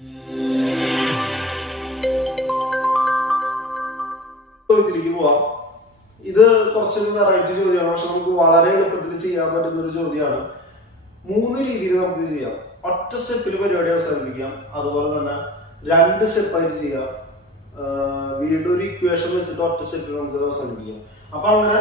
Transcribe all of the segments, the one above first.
ഇത് കുറച്ചൊരു വെറൈറ്റി ചോദ്യമാണ്. പക്ഷെ നമുക്ക് വളരെ എളുപ്പത്തിൽ ചെയ്യാൻ പറ്റുന്ന ഒരു ചോദ്യമാണ്. മൂന്ന് രീതിയിൽ നമുക്ക് ചെയ്യാം. ഒറ്റ സ്റ്റെപ്പിൽ പരിപാടി അവസാനിപ്പിക്കാം. അതുപോലെ തന്നെ രണ്ട് സ്റ്റെപ്പായിട്ട് ചെയ്യാം. വീണ്ടും ഒരു ഇക്വേഷൻ വെച്ചിട്ട് ഒറ്റ സ്റ്റെപ്പിൽ നമുക്ക് അവസാനിപ്പിക്കാം. അപ്പൊ അങ്ങനെ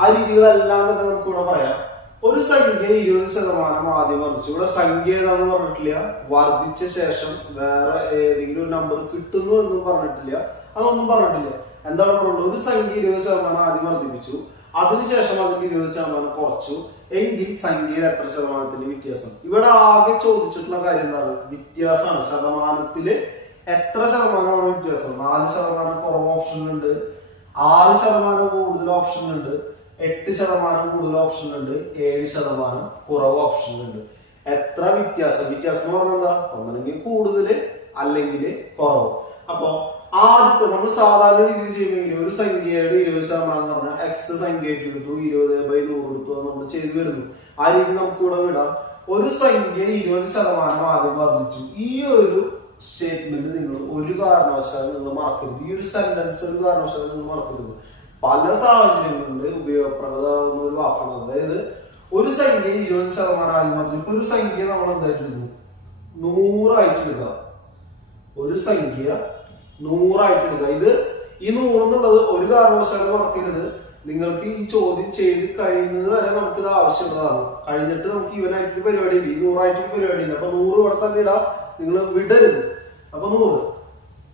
ആ രീതികളെല്ലാം തന്നെ നമുക്ക് ഇവിടെ പറയാം. ഒരു സംഖ്യ ഇരുപത് ശതമാനം ആദ്യം വർദ്ധിച്ചു. ഇവിടെ സംഖ്യ ഏതാണെന്ന് പറഞ്ഞിട്ടില്ല. വർദ്ധിച്ച ശേഷം വേറെ ഏതെങ്കിലും ഒരു നമ്പർ കിട്ടുന്നു എന്നും പറഞ്ഞിട്ടില്ല. അതൊന്നും പറഞ്ഞിട്ടില്ല. എന്താണ് പറഞ്ഞത് ഒരു സംഖ്യ ഇരുപത് ശതമാനം ആദ്യം വർദ്ധിപ്പിച്ചു. അതിനുശേഷം അതിന്റെ ഇരുപത് ശതമാനം കുറച്ചു. എങ്കിൽ സംഖ്യയിൽ എത്ര ശതമാനത്തിന്റെ വ്യത്യാസം? ഇവിടെ ആകെ ചോദിച്ചിട്ടുള്ള കാര്യം എന്താണ്? വ്യത്യാസമാണ്. ശതമാനത്തിൽ എത്ര ശതമാനമാണ് വ്യത്യാസം? നാല് ശതമാനം കുറവ് ഓപ്ഷൻ ഉണ്ട്. ആറ് ശതമാനം കൂടുതൽ ഓപ്ഷൻ ഉണ്ട്. എട്ട് ശതമാനം കൂടുതൽ ഓപ്ഷൻ ഉണ്ട് ഏഴ് ശതമാനം കുറവ് ഓപ്ഷൻ ഉണ്ട്. എത്ര വ്യത്യാസം? വ്യത്യാസം എന്ന് പറഞ്ഞാൽ എന്താ? ഒന്നല്ലെങ്കിൽ കൂടുതൽ അല്ലെങ്കിൽ കുറവ്. അപ്പോ ആദ്യത്തെ നമ്മൾ സാധാരണ രീതിയിൽ ചെയ്യുമ്പോൾ ഒരു സംഖ്യയുടെ ഇരുപത് ശതമാനം എന്ന് പറഞ്ഞാൽ എക്സ് സംഖ്യയായിട്ട് എടുത്തു ഇരുപത് ബൈ നൂറ് എടുത്തു നമ്മൾ ചെയ്തു വരുന്നു. ആ രീതി നമുക്ക് ഇവിടെ വിടാം. ഒരു സംഖ്യ ഇരുപത് ശതമാനം ആദ്യം വർദ്ധിച്ചു. ഈ ഒരു സ്റ്റേറ്റ്മെന്റ് നിങ്ങൾ ഒരു കാരണവശാലും നിങ്ങൾ മറക്കരുത്. ഈ ഒരു സെന്റൻസ് ഒരു കാരണവശാലും നിങ്ങൾ മറക്കരുത്. പല സാഹചര്യങ്ങളിൽ ഉപയോഗപ്രദമാകുന്ന ഒരു വാക്കാണ്. അതായത് ഒരു സംഖ്യ ഇരുപത് ശതമാനം ആത്മഹത്യ ഇപ്പൊ ഒരു സംഖ്യ നമ്മൾ എന്തായിട്ട് എടുക്കും. നൂറായിട്ട് എടുക്കുക. ഒരു സംഖ്യ നൂറായിട്ട് എടുക്കുക. ഇത് ഈ നൂറ് എന്നുള്ളത് ഒരു കാരണവശാലും മറക്കരുത് നിങ്ങൾക്ക് ഈ ചോദ്യം ചെയ്ത് കഴിയുന്നത് വരെ നമുക്ക് ഇത് ആവശ്യമുള്ളതാണ്. കഴിഞ്ഞിട്ട് നമുക്ക് ഇവനായിട്ട് പരിപാടി ഉണ്ട് ഈ നൂറായിട്ട് പരിപാടി ഉണ്ട് അപ്പൊ നൂറ് ഇവിടെ തന്നെ ഇടാം. നിങ്ങൾ വിടരുത്. അപ്പൊ നൂറ്.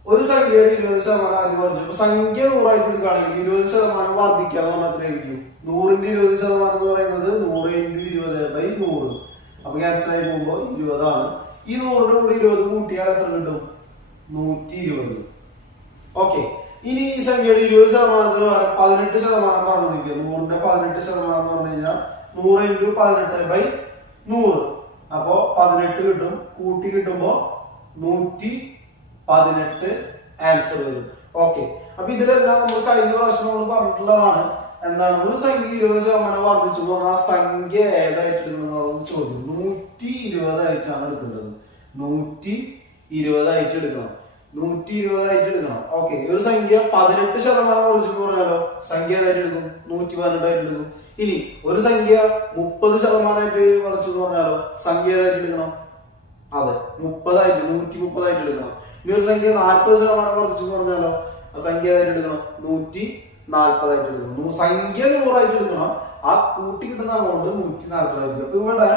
ഒരു സംഖ്യയുടെ ഇരുപത് ശതമാനം ആദ്യം വർദ്ധിച്ചു അപ്പൊ സംഖ്യ നൂറായി കൊടുക്കുകയാണെങ്കിൽ ഇരുപത് ശതമാനം വർദ്ധിക്കാതെ പറഞ്ഞാൽ എത്രയായിരിക്കും നൂറിന്റെ ഇരുപത് ശതമാനം എന്ന് പറയുന്നത് നൂറ് ഇന്റു ഇരുപത് ബൈ നൂറ്. അപ്പൊ ക്യാൻസൽ ആയി പോകുമ്പോൾ ഇരുപതാണ്. ഈ നൂറിന്റെ കൂടെ ഇരുപത് കൂട്ടിയാൽ എത്ര കിട്ടും? നൂറ്റി ഇരുപത് ഓക്കെ ഇനി ഈ സംഖ്യയുടെ ഇരുപത് ശതമാനത്തിന് പകരം പതിനെട്ട് ശതമാനം പറഞ്ഞിരിക്കുക നൂറിന്റെ പതിനെട്ട് ശതമാനം എന്ന് പറഞ്ഞു കഴിഞ്ഞാൽ നൂറ് ഇന്റു പതിനെട്ട് ബൈ നൂറ്. അപ്പോ പതിനെട്ട് കിട്ടും. കൂട്ടി കിട്ടുമ്പോ നൂറ്റി പതിനെട്ട് ആൻസർ വരും. ഓക്കെ അപ്പൊ ഇതിലെല്ലാം നമ്മൾ കഴിഞ്ഞ പ്രാവശ്യം നമ്മൾ പറഞ്ഞിട്ടുള്ളതാണ്. എന്താണ്? ഒരു സംഖ്യ ഇരുപത് ശതമാനം വർദ്ധിച്ചു എന്ന് പറഞ്ഞാൽ സംഖ്യ ഏതായിട്ട് എടുക്കണം ചോദ്യം. നൂറ്റി ഇരുപതായിട്ടാണ് എടുക്കേണ്ടത്. നൂറ്റി ഇരുപതായിട്ട് എടുക്കണം. നൂറ്റി ഇരുപതായിട്ട് എടുക്കണം. ഓക്കെ ഒരു സംഖ്യ പതിനെട്ട് ശതമാനം വർദ്ധിച്ചു പറഞ്ഞാലോ? സംഖ്യ ഏതായിട്ട് എടുക്കും? നൂറ്റി പതിനെട്ടായിട്ട് എടുക്കും. ഇനി ഒരു സംഖ്യ മുപ്പത് ശതമാനമായിട്ട് വർദ്ധിച്ചു പറഞ്ഞാലോ? സംഖ്യ ഏതായിട്ട് എടുക്കണം? അതെ. മുപ്പതായിട്ട് നൂറ്റി മുപ്പതായിട്ട് എടുക്കണം. ഇനി ഒരു സംഖ്യ നാൽപ്പത് ശതമാനം വർദ്ധിച്ചു എന്ന് പറഞ്ഞാലോ ആ സംഖ്യ ആയിട്ട് എടുക്കണം? നൂറ്റി നാൽപ്പതായിട്ട് എടുക്കണം. സംഖ്യ നൂറായിട്ട് എടുക്കണം. ആ കൂട്ടി കിട്ടുന്ന amount നൂറ്റി നാൽപ്പതായിട്ട് അപ്പൊ ഇവിടെ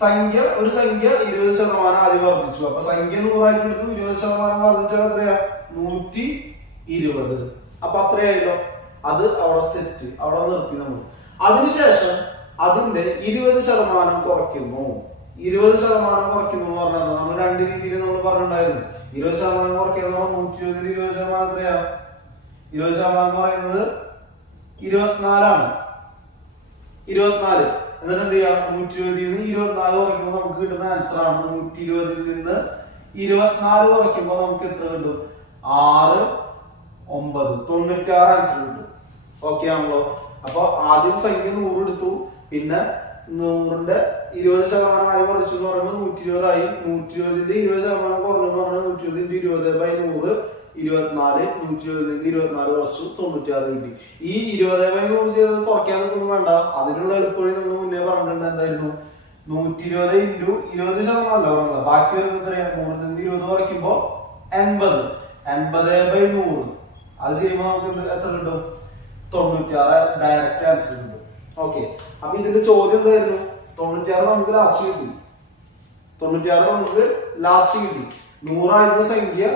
സംഖ്യ ഒരു സംഖ്യ ഇരുപത് ശതമാനം ആദ്യം വർദ്ധിച്ചു. അപ്പൊ സംഖ്യ നൂറായിട്ട് എടുത്തു ഇരുപത് ശതമാനം വർദ്ധിച്ചാൽ എത്രയാ? നൂറ്റി ഇരുപത്. അപ്പൊ അത്രയായല്ലോ. അത് അവിടെ സെറ്റ് അവിടെ നിർത്തി നമ്മൾ. അതിനുശേഷം അതിന്റെ ഇരുപത് ശതമാനം കുറയ്ക്കുന്നു. ഇരുപത് ശതമാനം കുറയ്ക്കുന്നു എന്ന് പറഞ്ഞാൽ നമ്മൾ രണ്ട് രീതിയിൽ നമ്മൾ പറഞ്ഞിട്ടുണ്ടായിരുന്നു. ഇരുപത് ശതമാനം കുറയ്ക്കുന്ന നൂറ്റി ഇരുപതിൽ ഇരുപത് ശതമാനം എത്രയാ? ഇരുപത് ശതമാനം പറയുന്നത് ഇരുപത്തിനാലാണ്. ഇരുപത്തിനാല്. എന്നിട്ട് എന്ത് ചെയ്യാം? നൂറ്റി ഇരുപതിൽ നിന്ന് ഇരുപത്തിനാല് കുറയ്ക്കുമ്പോൾ നമുക്ക് കിട്ടുന്ന ആൻസർ ആണ്. നൂറ്റി ഇരുപതിൽ നിന്ന് ഇരുപത്തിനാല് കുറയ്ക്കുമ്പോൾ നമുക്ക് എത്ര കിട്ടും? ആറ് ഒമ്പത്. തൊണ്ണൂറ്റി ആറ് ആൻസർ കിട്ടും. ഓക്കെ ആണല്ലോ. അപ്പൊ ആദ്യം സംഖ്യ നൂറ് എടുത്തു. പിന്നെ നൂറിന്റെ ഇരുപത് ശതമാനം ആയി കുറച്ചു എന്ന് പറയുമ്പോൾ നൂറ്റി ഇരുപതായി നൂറ്റി ഇരുപതിന്റെ ഇരുപത് ശതമാനം കുറഞ്ഞു എന്ന് പറഞ്ഞാൽ നൂറ്റി ഇരുപതിന്റെ ഇരുപത് ബൈ നൂറ് ഇരുപത്തിനാല് നൂറ്റി ഇരുപതിന്റെ ഇരുപത്തിനാല് കുറച്ചു തൊണ്ണൂറ്റിയാറ് കിട്ടി. ഈ ഇരുപത് ബൈ നൂറ് ചെയ്തത് കുറയ്ക്കാൻ നിൽക്കുന്നു വേണ്ട. അതിനുള്ള എളുപ്പവഴി നമ്മൾ മുന്നേ പറഞ്ഞിട്ടുണ്ട് എന്തായിരുന്നു? നൂറ്റി ഇരുപത് ഇന്റു ഇരുപത് ശതമാനം അല്ല പറഞ്ഞത്. ബാക്കി വരുന്നത് എത്രയാണ് നൂറിൽ നിന്ന് ഇരുപത് കുറയ്ക്കുമ്പോൾ എൺപത്. എൺപത് ബൈ നൂറ്. അത് ചെയ്യുമ്പോൾ നമുക്ക് എത്ര കിട്ടും? തൊണ്ണൂറ്റിയാറ് ഡയറക്റ്റ് ആൻസർ കിട്ടും. ഓക്കെ അപ്പൊ ഇതിന്റെ ചോദ്യം എന്തായിരുന്നു? തൊണ്ണൂറ്റിയാറ് നമുക്ക് ലാസ്റ്റ് കിട്ടി. തൊണ്ണൂറ്റിയാറ് നമുക്ക് ലാസ്റ്റ് കിട്ടി. നൂറായിരുന്നു സംഖ്യ.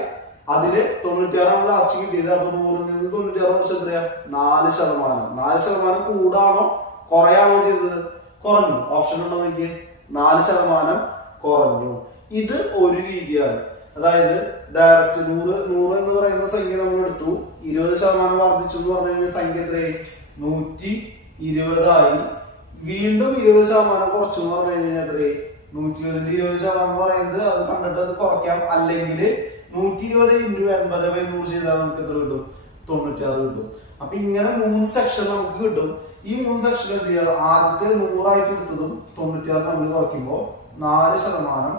അതിൽ തൊണ്ണൂറ്റിയാറാണ് ലാസ്റ്റ് കിട്ടിയത്. അപ്പൊ നൂറിൽ നിന്ന് തൊണ്ണൂറ്റിയാറ് വർഷം എത്രയാ? നാല് ശതമാനം. നാല് ശതമാനം കൂടാണോ? കുറയാണോ ചെയ്തത്? കുറഞ്ഞു. ഓപ്ഷൻ ഉണ്ടോ നോക്കിയേ? നാല് ശതമാനം കുറഞ്ഞു. ഇത് ഒരു രീതിയാണ്. അതായത് ഡയറക്റ്റ് നൂറ് നൂറ് എന്ന് പറയുന്ന സംഖ്യ നമ്മൾ എടുത്തു. ഇരുപത് ശതമാനം വർദ്ധിച്ചു എന്ന് പറഞ്ഞു കഴിഞ്ഞാൽ സംഖ്യ എത്രയായി? നൂറ്റി ഇരുപതായി. വീണ്ടും ഇരുപത് ശതമാനം കുറച്ചു എന്ന് പറഞ്ഞു കഴിഞ്ഞാൽ എത്രയായി? നൂറ്റി ഇരുപതിന്റെ ഇരുപത് ശതമാനം പറയുന്നത് അത് കണ്ടിട്ട് അത് കുറയ്ക്കാം. അല്ലെങ്കിൽ നൂറ്റി ഇരുപത് ഇന്റു എൺപത് ബൈ നൂറ് ചെയ്താൽ നമുക്ക് എത്ര കിട്ടും? തൊണ്ണൂറ്റാറ് കിട്ടും. അപ്പൊ ഇങ്ങനെ മൂന്ന് സെക്ഷൻ നമുക്ക് കിട്ടും. ഈ മൂന്ന് സെക്ഷൻ എന്ത് ചെയ്യുക? ആദ്യത്തെ നൂറായിട്ട് എടുത്തതും തൊണ്ണൂറ്റാറ് നമ്മൾ കുറയ്ക്കുമ്പോൾ നാല് ശതമാനം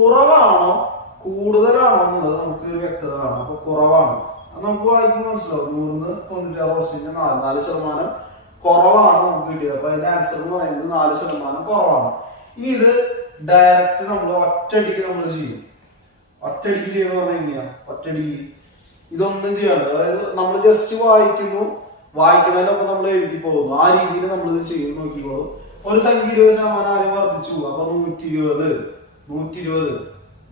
കുറവാണോ? കൂടുതലാണോ എന്നുള്ളത് നമുക്ക് വ്യക്തത കാണാം. അപ്പൊ കുറവാണ്. അത് നമുക്ക് വായിക്കുമ്പോൾ മനസ്സിലാവും. നൂറിന്ന് തൊണ്ണൂറ്റാറ് കുറച്ച് കഴിഞ്ഞാൽ നാല്. നാല് ശതമാനം കുറവാണ് നമുക്ക് കിട്ടിയത്. അപ്പൊ അതിന്റെ ആൻസർ എന്ന് പറയുന്നത് നാല് ശതമാനം കുറവാണ്. ഇനി ഇത് ഡയറക്റ്റ് നമ്മൾ ഒറ്റയടിക്ക് നമ്മൾ ചെയ്യും. ഒറ്റയടിക്ക് ചെയ്യുന്ന പറഞ്ഞാൽ എങ്ങനെയാ? ഒറ്റയടിക്ക്. ഇതൊന്നും ചെയ്യാണ്ട്. അതായത് നമ്മൾ ജസ്റ്റ് വായിക്കുന്നു. വായിക്കുന്നതിനൊപ്പം നമ്മൾ എഴുതി പോകുന്നു. ആ രീതിയിൽ നമ്മൾ ഇത് ചെയ്യും നോക്കിക്കോളൂ. ഒരു സംഖ്യ ഇരുപത് ശതമാനം ആരും വർദ്ധിച്ചു. അപ്പൊ നൂറ്റി ഇരുപത് നൂറ്റി ഇരുപത്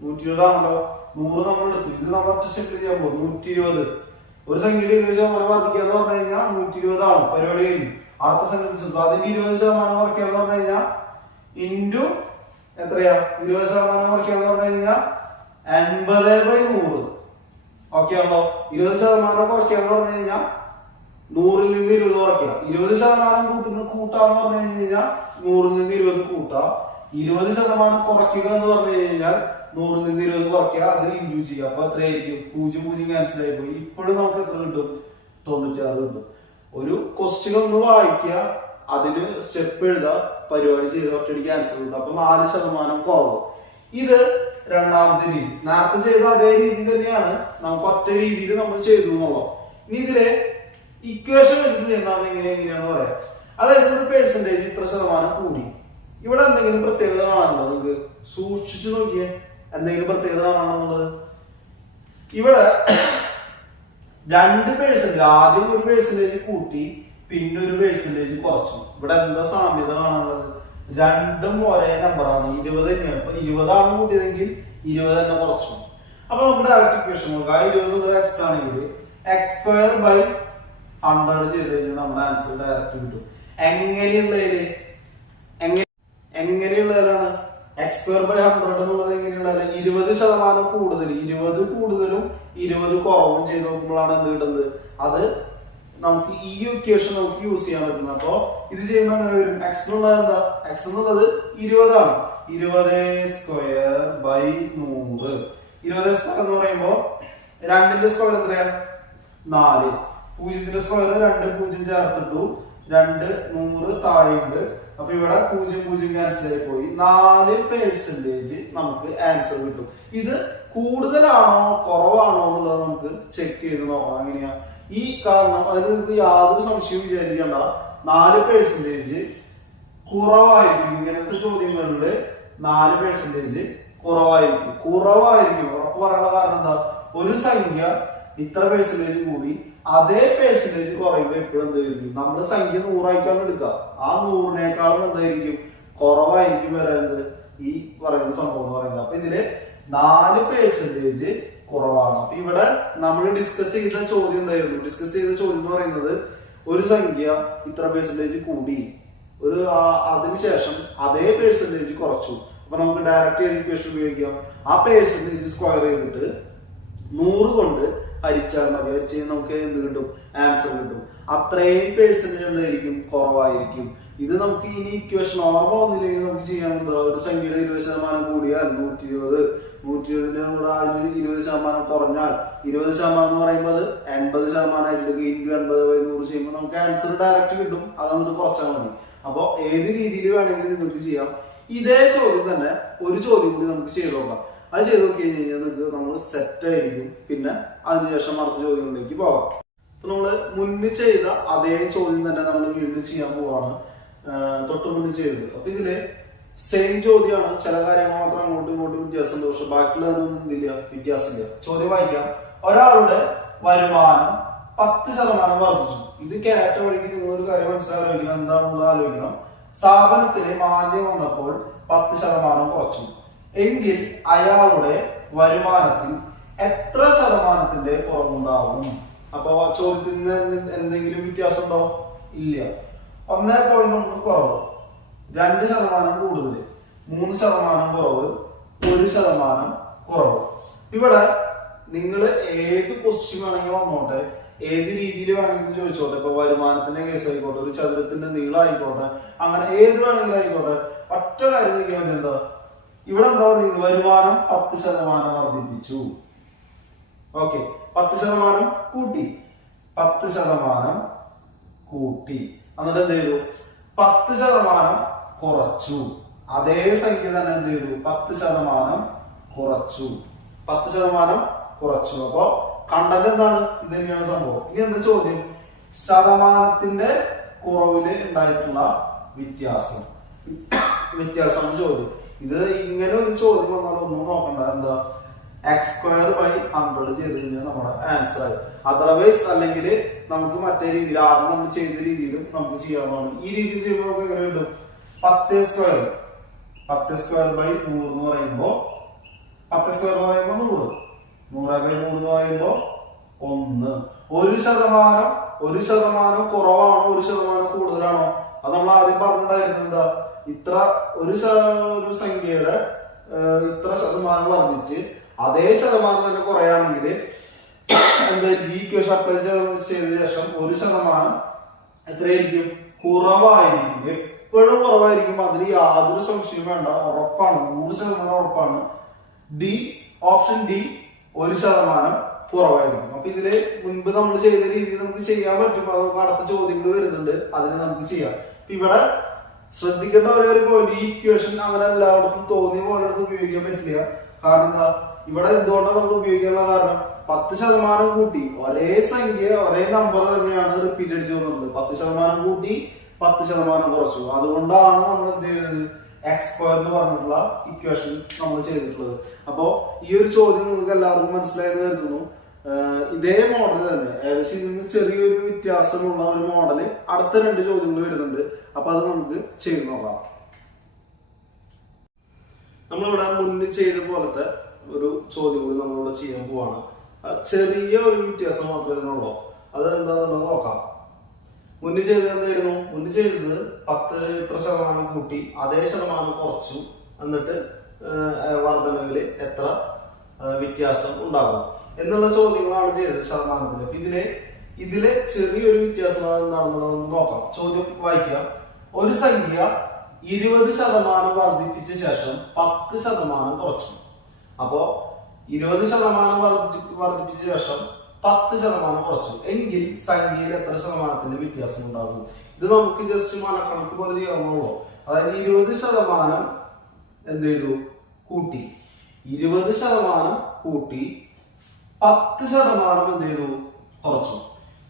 നൂറ്റി ഇരുപതാണല്ലോ നൂറ് നമ്മൾ എടുത്തു ഇത് നമ്മൾ ഒറ്റ സ്റ്റെപ്പിൽ ചെയ്യാൻ പോകും നൂറ്റി ഇരുപത് ഒരു സംഖ്യയുടെ ഇരുപത് ശതമാനം വർദ്ധിക്കുക എന്ന് പറഞ്ഞു കഴിഞ്ഞാൽ നൂറ്റി ഇരുപതാണ് പരിപാടി കഴിഞ്ഞു അടുത്ത സംഖ്യ. അതിന്റെ ഇരുപത് ശതമാനം വർക്കുക എന്ന് പറഞ്ഞു കഴിഞ്ഞാൽ ഇന്റു എത്രയാ? ഇരുപത് ശതമാനം വർക്കുക എന്ന് പറഞ്ഞു കഴിഞ്ഞാൽ എൺപത് ബൈ നൂറ്. ഓക്കെ ആണോ? ഇരുപത് ശതമാനം കുറയ്ക്കുക എന്ന് പറഞ്ഞു കഴിഞ്ഞാൽ നൂറിൽ നിന്ന് ഇരുപത് കുറയ്ക്കുക ഇരുപത് ശതമാനം കൂട്ടുന്ന കൂട്ടാന്ന് പറഞ്ഞു കഴിഞ്ഞാൽ നൂറിൽ നിന്ന് ഇരുപത് കൂട്ടുക ഇരുപത് ശതമാനം കുറയ്ക്കുക എന്ന് പറഞ്ഞു കഴിഞ്ഞാൽ നൂറിൽ നിന്ന് ഇരുപത് കുറയ്ക്കുക അത് ഇൻഡ്യൂസ് ചെയ്യുക. അപ്പൊ എത്രയായിരിക്കും പൂജ്യം പൂജ്യം ക്യാൻസൽ ആയി പോയി. ഇപ്പോഴും നമുക്ക് എത്ര കിട്ടും? തൊണ്ണൂറ്റാറ് കിട്ടും. ഒരു ക്വസ്റ്റ്യൻ ഒന്ന് വായിക്കുക അതിന് സ്റ്റെപ്പ് എഴുതുക പരിപാടി ചെയ്ത് ഒറ്റയടിക്ക് ആൻസർ കിട്ടും അപ്പൊ നാല് ശതമാനം കുറവ്. ഇത് രണ്ടാമത്തെ രീതി. നേരത്തെ ചെയ്ത അതേ രീതി തന്നെയാണ്. നമുക്ക് ഒറ്റ രീതിയിൽ നമ്മൾ ചെയ്തു എന്നുള്ളത്. ഇനി ഇതിൽ ഇക്വേഷൻ എടുത്ത് ചെയ്യുന്ന എങ്ങനെ എങ്ങനെയാണെന്ന് പറയാം. അതായത് ഒരു പേഴ്സന്റേജ് ഇത്ര ശതമാനം കൂടി. ഇവിടെ എന്തെങ്കിലും പ്രത്യേകത കാണാനുണ്ടോ നിങ്ങൾക്ക്? സൂക്ഷിച്ചു നോക്കിയേ. എന്തെങ്കിലും പ്രത്യേകത കാണാനുള്ളത് ഇവിടെ രണ്ട് പേഴ്സന്റേജ് ആദ്യം ഒരു പേഴ്സന്റേജ് കൂട്ടി പിന്നെ ഒരു പേഴ്സന്റേജ് കുറച്ചു. ഇവിടെ എന്താ സാമ്യത കാണാനുള്ളത്? രണ്ടും ഒരേ നമ്പറാണ് ഇരുപത് തന്നെയാണ്. അപ്പൊ ഇരുപതാണ് കൂട്ടിയതെങ്കിൽ ഇരുപത് തന്നെ കുറച്ചു. അപ്പൊ നമ്മുടെ ഇക്വേഷൻ നോക്കുക ആ ഇരുപത് എന്നുള്ളത് എക്സ് ആണെങ്കിൽ എക്സ് സ്ക്വയർ ബൈ ഹൺഡ്രഡ് ചെയ്ത് കഴിഞ്ഞാൽ നമ്മുടെ ആൻസർ ഡയറക്റ്റ് കിട്ടും. എങ്ങനെയുള്ളതിൽ എങ്ങനെ എങ്ങനെയുള്ളതിലാണ് എക്സ് സ്ക്വയർ ബൈ ഹൺഡ്രഡ് എന്നുള്ളത് എങ്ങനെയുള്ളത്? ഇരുപത് ശതമാനം കൂടുതൽ ഇരുപത് കൂടുതലും ഇരുപത് കുറവും ചെയ്ത് നോക്കുമ്പോഴാണ് എന്ത് കിട്ടുന്നത്? അത് നമുക്ക് ഈ ഇക്വേഷൻ നമുക്ക് യൂസ് ചെയ്യാൻ പറ്റുന്നത്. അപ്പോ ഇത് ചെയ്യുമ്പോൾ അങ്ങനെ വരും? എക്സ് എന്നുള്ളത് എന്താ? എക്സ് എന്നുള്ളത് ഇരുപതാണ്. ഇരുപത് സ്ക്വയർ ബൈ നൂറ്. ഇരുപത് സ്ക്വയർ എന്ന് പറയുമ്പോൾ രണ്ടിന്റെ സ്ക്വയർ എത്രയാ? നാല്. പൂജ്യത്തിന്റെ സ്ക്വയർ രണ്ട് പൂജ്യം ചേർത്തിട്ടു. രണ്ട് നൂറ് താഴെയുണ്ട്. അപ്പൊ ഇവിടെ പൂജ്യം പൂജ്യം ക്യാൻസൽ ആയി പോയി. നാല് പേഴ്സന്റേജ് നമുക്ക് ആൻസർ കിട്ടും. ഇത് കൂടുതലാണോ കുറവാണോ എന്നുള്ളത് നമുക്ക് ചെക്ക് ചെയ്ത് നോക്കാം എങ്ങനെയാ? ഈ കാരണം അതിൽ നിങ്ങൾക്ക് യാതൊരു സംശയവും വിചാരിക്കേണ്ട. നാല് പേഴ്സന്റേജ് കുറവായിരിക്കും. ഇങ്ങനത്തെ ചോദ്യങ്ങളിൽ നാല് പേഴ്സന്റേജ് കുറവായിരിക്കും. കുറവായിരിക്കും. ഉറപ്പ് പറയാനുള്ള കാരണം എന്താ? ഒരു സംഖ്യ ഇത്ര പേഴ്സന്റേജ് കൂടി അതേ പേഴ്സന്റേജ് കുറയുമ്പോൾ എപ്പോഴും എന്തായിരിക്കും നമ്മുടെ സംഖ്യ നൂറായിട്ടാണ് എടുക്കുക. ആ നൂറിനേക്കാളും എന്തായിരിക്കും? കുറവായിരിക്കും വരുന്നത് ഈ പറയുന്ന സംഭവം എന്ന് പറയുന്നത്. അപ്പൊ ഇതിൽ നാല് പേഴ്സന്റേജ് കുറവാണ്. അപ്പൊ ഇവിടെ നമ്മൾ ഡിസ്കസ് ചെയ്ത ചോദ്യം എന്തായിരുന്നു? ഡിസ്കസ് ചെയ്ത ചോദ്യം എന്ന് പറയുന്നത് ഒരു സംഖ്യ ഇത്ര പേഴ്സന്റേജ് കൂടി. ഒരു അതിനുശേഷം അതേ പേഴ്സന്റേജ് കുറച്ചു. അപ്പൊ നമുക്ക് ഡയറക്റ്റ് ചെയ്ത് ഇക്വേഷൻ ഉപയോഗിക്കാം? ആ പേഴ്സന്റേജ് സ്ക്വയർ ചെയ്തിട്ട് നൂറ് കൊണ്ട് ഹരിച്ചാൽ മതി. അവർ കഴിഞ്ഞാൽ നമുക്ക് എന്ത് കിട്ടും? ആൻസർ കിട്ടും. അത്രയും പേഴ്സന്റേജ് എന്തായിരിക്കും? കുറവായിരിക്കും. ഇത് നമുക്ക് ഇനി ഇക്വേഷൻ ഓർമ്മ വന്നില്ലെങ്കിൽ നമുക്ക് ചെയ്യാവുന്നത് ഒരു സംഖ്യയുടെ ഇരുപത് ശതമാനം കൂടിയാൽ നൂറ്റി ഇരുപത് നൂറ്റി ഇരുപതിന്റെ കൂടെ അതിൽ ഇരുപത് ശതമാനം കുറഞ്ഞാൽ ഇരുപത് ശതമാനം എന്ന് പറയുമ്പോൾ അത് എൺപത് ശതമാനമായിട്ട് ഇന്റു എൺപത് ബൈ നൂറ് ചെയ്യുമ്പോൾ നമുക്ക് ആൻസർ ഡയറക്റ്റ് കിട്ടും. അത് നമുക്ക് കുറച്ചാൽ മതി. അപ്പോൾ ഏത് രീതിയിൽ വേണമെങ്കിലും നിങ്ങൾക്ക് ചെയ്യാം. ഇതേ ചോദ്യം തന്നെ ഒരു ചോദ്യം കൂടി നമുക്ക് ചെയ്തു നോക്കാം. അത് ചെയ്ത് നോക്കി കഴിഞ്ഞ് കഴിഞ്ഞാൽ നിങ്ങൾക്ക് നമ്മൾ സെറ്റ് ആയിരിക്കും. പിന്നെ അതിനുശേഷം അടുത്ത ചോദ്യങ്ങളിലേക്ക് പോകാം. അപ്പൊ നമ്മൾ മുന്നിൽ ചെയ്ത അതേ ചോദ്യം തന്നെ നമ്മൾ വീണ്ടും ചെയ്യാൻ പോവാണ്. തൊട്ട് മുന്നിൽ ചെയ്തത്. അപ്പൊ ഇതിൽ സെയിം ചോദ്യമാണ്. ചില കാര്യങ്ങൾ മാത്രം അങ്ങോട്ടും ഇങ്ങോട്ടും വ്യത്യാസമുണ്ട്. പക്ഷെ ബാക്കിയുള്ളതൊന്നും എന്തില്ല വ്യത്യാസമില്ല. ചോദ്യം വായിക്കാം. ഒരാളുടെ വരുമാനം പത്ത് ശതമാനം വർദ്ധിച്ചു. ഇത് കേട്ട വഴിക്ക് നിങ്ങൾ ഒരു കാര്യം മനസ്സിലാലോചിക്കണം എന്താണെന്നുള്ളത് ആലോചിക്കണം. സ്ഥാപനത്തിലെ മാന്ദ്യം വന്നപ്പോൾ പത്ത് ശതമാനം കുറച്ചു. എങ്കിൽ അയാളുടെ വരുമാനത്തിൽ എത്ര ശതമാനത്തിന്റെ കുറവുണ്ടാവും? അപ്പൊ ചോദ്യത്തിൽ നിന്ന് എന്തെങ്കിലും വ്യത്യാസം ഉണ്ടോ ഇല്ല. ഒന്നേ പോയിന്റ് ഒന്ന് കുറവ്. രണ്ട് ശതമാനം കൂടുതൽ. മൂന്ന് ശതമാനം കുറവ്. ഒരു ശതമാനം കുറവ്. ഇവിടെ നിങ്ങൾ ഏത് ക്വസ്റ്റ്യൻ വേണമെങ്കിൽ വന്നോട്ടെ. ഏത് രീതിയിൽ വേണമെങ്കിലും ചോദിച്ചോട്ടെ. ഇപ്പൊ വരുമാനത്തിന്റെ കേസ് ആയിക്കോട്ടെ ഒരു ചതുരത്തിന്റെ നീളം ആയിക്കോട്ടെ അങ്ങനെ ഏത് വേണമെങ്കിലും ആയിക്കോട്ടെ. ഒറ്റ കാര്യം എന്താ? ഇവിടെ എന്താ പറഞ്ഞത് വരുമാനം പത്ത് ശതമാനം വർദ്ധിപ്പിച്ചു. ഓക്കെ പത്ത് ശതമാനം കൂട്ടി. പത്ത് ശതമാനം കൂട്ടി. എന്നിട്ട് എന്ത് ചെയ്തു? പത്ത് ശതമാനം കുറച്ചു. അതേ സംഖ്യ തന്നെ എന്ത് ചെയ്തു? പത്ത് ശതമാനം കുറച്ചു. പത്ത് ശതമാനം കുറച്ചു. അപ്പോ കണ്ടന്റ് എന്താണ്? ഇത് തന്നെയാണ് സംഭവം. ഇനി എന്താ ചോദ്യം? ശതമാനത്തിന്റെ കുറവിൽ ഉണ്ടായിട്ടുള്ള വ്യത്യാസം. വ്യത്യാസമാണ് ചോദ്യം. ഇത് ഇങ്ങനെ ഒരു ചോദ്യം വന്നാൽ ഒന്നും നോക്കണ്ട. എന്താ? എക്സ് സ്ക്വയർ ബൈ ഹൺഡ്രഡ് ചെയ്ത് കഴിഞ്ഞാൽ നമ്മുടെ ആൻസർ ആയി. അതർവൈസ് അല്ലെങ്കിൽ നമുക്ക് മറ്റേ രീതിയിൽ ആദ്യം നമ്മൾ ചെയ്ത രീതിയിലും നമുക്ക് ചെയ്യാവുന്നതാണ്. ഈ രീതിയിൽ ചെയ്യുമ്പോൾ നമുക്ക് എങ്ങനെ കിട്ടും? പത്ത് സ്ക്വയർ പത്ത് സ്ക്വയർ ബൈ നൂറ് എന്ന് പറയുമ്പോൾ പത്ത് സ്ക്വയർ എന്ന് പറയുമ്പോൾ നൂറ്. നൂറ് ബൈ നൂറ് എന്ന് പറയുമ്പോ ഒന്ന്. ഒരു ശതമാനം ഒരു ശതമാനം കുറവാണോ? ഒരു ശതമാനം കൂടുതലാണോ? അത് നമ്മൾ ആദ്യം പറഞ്ഞിട്ടുണ്ടായിരുന്നു എന്താ? ഇത്ര ഒരു ഒരു സംഖ്യയുടെ ഇത്ര ശതമാനം വർദ്ധിച്ച് അതേ ശതമാനം തന്നെ കുറയാണെങ്കിൽ എന്തായിരിക്കും ഈ അപ്ലൈ ചെയ്ത ശേഷം ഒരു ശതമാനം എത്രയായിരിക്കും? കുറവായിരിക്കും. എപ്പോഴും കുറവായിരിക്കും. അതിൽ യാതൊരു സംശയം വേണ്ട. ഉറപ്പാണ്. നൂറ് ശതമാനം ഉറപ്പാണ്. ഡി ഓപ്ഷൻ ഡി ഒരു ശതമാനം കുറവായിരിക്കും. അപ്പൊ ഇതിൽ മുൻപ് നമ്മൾ ചെയ്ത രീതിയിൽ നമുക്ക് ചെയ്യാൻ പറ്റും. അടുത്ത ചോദ്യങ്ങൾ വരുന്നുണ്ട്. അതിന് നമുക്ക് ചെയ്യാം. ഇവിടെ ശ്രദ്ധിക്കേണ്ട ഒരേ ഒരു പോയിന്റ് ഈ ഇക്വേഷൻ അങ്ങനെ എല്ലാവർക്കും തോന്നിയ പോലെ ഉപയോഗിക്കാൻ പറ്റില്ല. കാരണം എന്താ? ഇവിടെ എന്തുകൊണ്ടാണ് നമ്മൾ ഉപയോഗിക്കാനുള്ള കാരണം? പത്ത് ശതമാനം കൂട്ടി ഒരേ സംഖ്യ ഒരേ നമ്പർ തന്നെയാണ് റിപ്പീറ്റ് അടിച്ചു തോന്നുന്നത് പത്ത് ശതമാനം കൂട്ടി പത്ത് ശതമാനം കുറച്ചു. അതുകൊണ്ടാണ് നമ്മൾ എന്ത് ചെയ്തത്? എക്സ് സ്ക്വയർ എന്ന് പറഞ്ഞിട്ടുള്ള ഇക്വേഷൻ നമ്മൾ ചെയ്തിട്ടുള്ളത്. അപ്പോ ഈ ഒരു ചോദ്യം നിങ്ങൾക്ക് എല്ലാവർക്കും മനസ്സിലായെന്ന് കരുതുന്നു. ഇതേ മോഡൽ തന്നെ. ഏകദേശം ഇതിന് ചെറിയൊരു വ്യത്യാസമുള്ള ഒരു മോഡൽ അടുത്ത രണ്ട് ചോദ്യങ്ങൾ വരുന്നുണ്ട്. അപ്പൊ അത് നമുക്ക് ചെയ്ത് നോക്കാം. നമ്മളിവിടെ മുന്നിൽ ചെയ്ത പോലത്തെ ഒരു ചോദ്യം കൂടി നമ്മളിവിടെ ചെയ്യാൻ പോവാണ്. ചെറിയ ഒരു വ്യത്യാസം മാത്രമേ ഇതിനുള്ളൂ. അത് എന്താണെന്നുള്ളത് നോക്കാം. മുന്നിൽ ചെയ്തത് എന്തായിരുന്നു? മുന്നിൽ ചെയ്തത് പത്ത് ഇത്ര ശതമാനം കൂട്ടി അതേ ശതമാനം കുറച്ചു. എന്നിട്ട് വർധനവിൽ എത്ര വ്യത്യാസം ഉണ്ടാകും. എന്നുള്ള ചോദ്യങ്ങളാണ് ചെയ്തത് ശതമാനത്തിൽ അപ്പൊ ഇതിലെ ഇതിലെ ചെറിയൊരു വ്യത്യാസം എന്താണെന്നുള്ളത് നമുക്ക് നോക്കാം. ചോദ്യം വായിക്കാം ഒരു സംഖ്യ ഇരുപത് ശതമാനം വർദ്ധിപ്പിച്ച ശേഷം പത്ത് ശതമാനം കുറച്ചു. അപ്പോ ഇരുപത് ശതമാനം വർദ്ധിച്ച് വർദ്ധിപ്പിച്ച ശേഷം പത്ത് ശതമാനം കുറച്ചു. എങ്കിൽ സംഖ്യയിൽ എത്ര ശതമാനത്തിന്റെ വ്യത്യാസം ഉണ്ടാകും? ഇത് നമുക്ക് ജസ്റ്റ് മനക്കണക്ക് പോലെ ചെയ്യാവുന്നുള്ളൂ അതായത് ഇരുപത് ശതമാനം എന്ത് ചെയ്തു? കൂട്ടി. ഇരുപത് ശതമാനം കൂട്ടി പത്ത് ശതമാനം എന്ത് ചെയ്തു? കുറച്ചു.